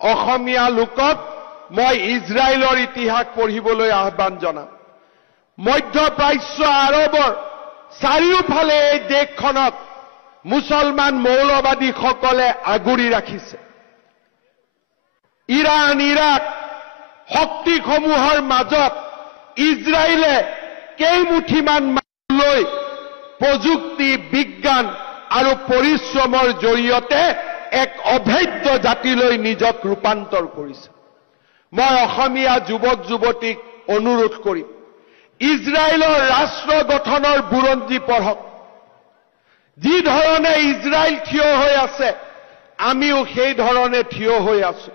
অসমীয়া লোকক মই ইজৰাইলৰ ইতিহাস পঢ়িবলৈ আহ্বান জনাম। মধ্যপ্ৰাচ্য আৰবৰ চাৰিওফালে এই দেশখনক মুছলমান মৌলবাদীসকলে আগুৰি ৰাখিছে। ইৰাণ, ইৰাক শক্তিসমূহৰ মাজত ইজৰাইলে কেইমুঠিমান লৈ প্ৰযুক্তি, বিজ্ঞান আৰু পৰিশ্ৰমৰ জৰিয়তে এক অভেদ্য জাতিলৈ নিজক ৰূপান্তৰ কৰিছে। মই অসমীয়া যুৱক যুৱতীক অনুৰোধ কৰিম, ইজৰাইলৰ ৰাষ্ট্ৰ গঠনৰ বুৰঞ্জী পঢ়ক। যি ধৰণে ইজৰাইল থিয় হৈ আছে, আমিও সেই ধৰণে থিয় হৈ আছো।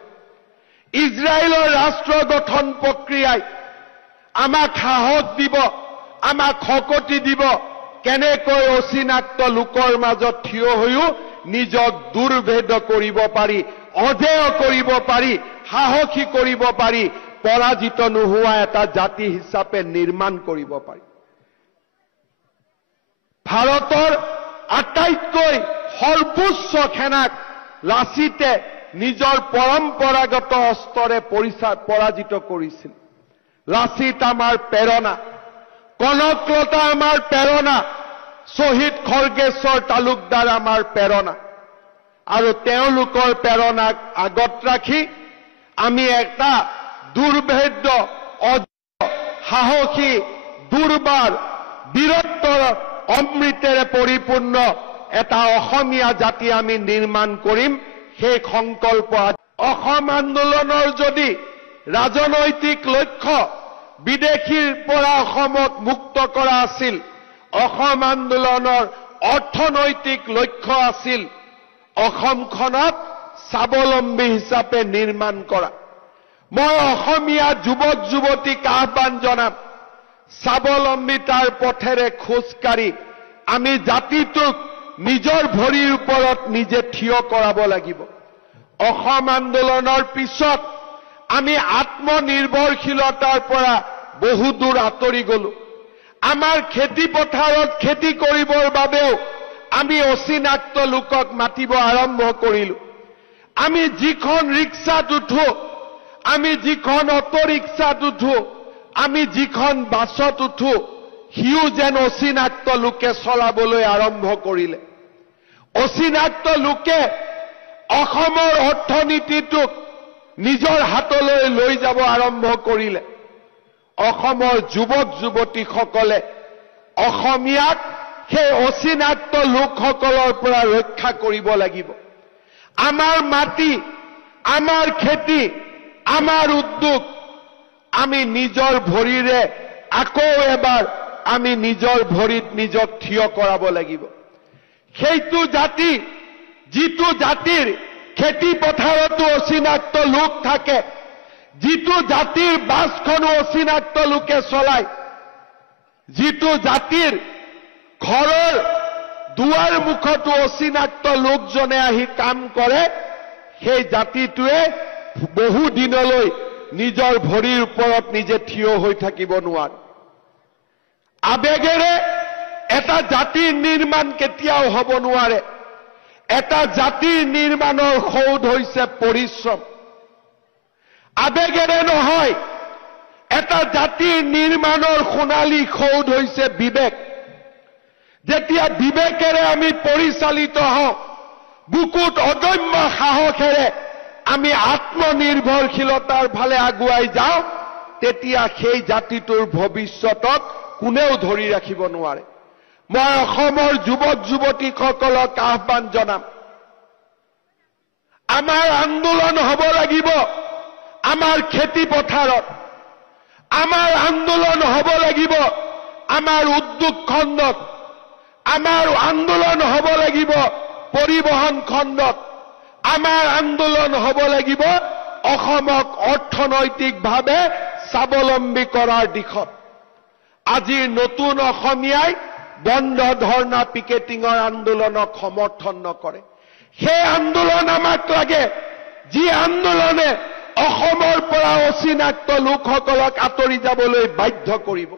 ইজৰাইলৰ ৰাষ্ট্ৰ গঠন প্ৰক্ৰিয়াই আমাক সাহস দিব, আমাক শক্তি দিব, কেনেকৈ অচিনাক্ত লোকৰ মাজত থিয় হৈও নিজক দুৰ্ভেদ কৰিব পাৰি, অজেয় কৰিব পাৰি, সাহসী কৰিব পাৰি, পৰাজিত নোহোৱা এটা জাতি হিচাপে নিৰ্মাণ কৰিব পাৰি। ভাৰতৰ আটাইতকৈ সৰ্বোচ্চ সেনাক লাচিতে নিজৰ পৰম্পৰাগত অস্ত্ৰৰে পৰাজিত কৰিছিল। লাচিত আমাৰ প্ৰেৰণা, কনকলতা আমাৰ প্ৰেৰণা, শ্বহীদ খৰ্গেশ্বৰ তালুকদাৰ আমাৰ প্ৰেৰণা। আৰু তেওঁলোকৰ প্ৰেৰণাক আগত ৰাখি আমি এটা দুৰ্ভেদ্য, সাহসী, দুৰ্বাৰ, বীৰত্বৰ অমৃতেৰে পৰিপূৰ্ণ এটা অসমীয়া জাতি আমি নিৰ্মাণ কৰিম। সেই সংকল্প অসম আন্দোলনৰ যদি ৰাজনৈতিক লক্ষ্য বিদেশীৰ পৰা অসমক মুক্ত কৰা আছিল, অসম আন্দোলনৰ অৰ্থনৈতিক লক্ষ্য আছিল অসমখনক স্বাৱলম্বী হিচাপে নিৰ্মাণ কৰা। মই অসমীয়া যুৱক যুৱতীক আহ্বান জনাম, স্বাৱলম্বিতাৰ পথেৰে খোজকাঢ়ি আমি জাতিটোক নিজৰ ভৰিৰ ওপৰত নিজে থিয় কৰাব লাগিব। অসম আন্দোলনৰ পিছত আমি আত্মনিৰ্ভৰশীলতাৰ পৰা বহু দূৰ আঁতৰি গলো। আমাৰ খেতি পথাৰত খেতি কৰিবৰ বাবেও আমি অচিনাক্ত লোকক মাতিব আৰম্ভ কৰিলো। আমি যিখন ৰিক্সাত উঠো, আমি যিখন অটো ৰিক্সাত উঠো, আমি যিখন বাছত উঠো, সিও যেন অচিনাক্ত লোকে চলাবলৈ আৰম্ভ কৰিলে। অচিনাক্ত লোকে অসমৰ অৰ্থনীতিটোক নিজৰ হাতলৈ লৈ যাব আৰম্ভ কৰিলে। অসমৰ যুৱক যুৱতীসকলে অসমীয়াক সেই অচিনাক্ত লোকসকলৰ পৰা ৰক্ষা কৰিব লাগিব। আমাৰ মাটি, আমাৰ খেতি, আমাৰ উদ্যোগ আমি নিজৰ ভৰিৰে আকৌ এবাৰ আমি নিজৰ ভৰিত নিজক থিয় কৰাব লাগিব। সেইটো জাতি, যিটো জাতিৰ খেতি পথাৰতো অচিনাক্ত লোক থাকে, যিটো জাতিৰ বাছখনো অচিনাক্ত লোকে চলায়, যিটো জাতিৰ ঘৰৰ দুৱাৰ মুখতো অচিনাক্ত লোকজনে আহি কাম কৰে, সেই জাতিটোৱে বহু দিনলৈ নিজৰ ভৰিৰ ওপৰত নিজে থিয় হৈ থাকিব নোৱাৰে। আবেগেৰে এটা জাতিৰ নিৰ্মাণ কেতিয়াও হ'ব নোৱাৰে। এটা জাতিৰ নিৰ্মাণৰ সৌধ হৈছে পৰিশ্ৰম। আবেগেৰে নহয়, এটা জাতিৰ নিৰ্মাণৰ সোণালী সৌধ হৈছে বিবেক। যেতিয়া বিবেকেৰে আমি পৰিচালিত হওঁ, বুকুত অদম্য সাহসেৰে আমি আত্মনিৰ্ভৰশীলতাৰ ফালে আগুৱাই যাওঁ, তেতিয়া সেই জাতিটোৰ ভৱিষ্যতক কোনেও ধৰি ৰাখিব নোৱাৰে। মই অসমৰ যুৱক যুৱতীসকলক আহ্বান জনাম, আমাৰ আন্দোলন হ'ব লাগিব আমাৰ খেতি পথাৰত, আমাৰ আন্দোলন হ'ব লাগিব আমাৰ উদ্যোগ খণ্ডত, আমাৰ আন্দোলন হ'ব লাগিব পৰিবহন খণ্ডত, আমাৰ আন্দোলন হ'ব লাগিব অসমক অৰ্থনৈতিকভাৱে স্বাৱলম্বী কৰাৰ দিশত। আজিৰ নতুন অসমীয়াই বন্ধ ধৰ্ণা পিকেটিঙৰ আন্দোলনক সমৰ্থন নকৰে। সেই আন্দোলন আমাক লাগে, যি আন্দোলনে অসমৰ পৰা অচিনাক্ত লোকসকলক আঁতৰি যাবলৈ বাধ্য কৰিব।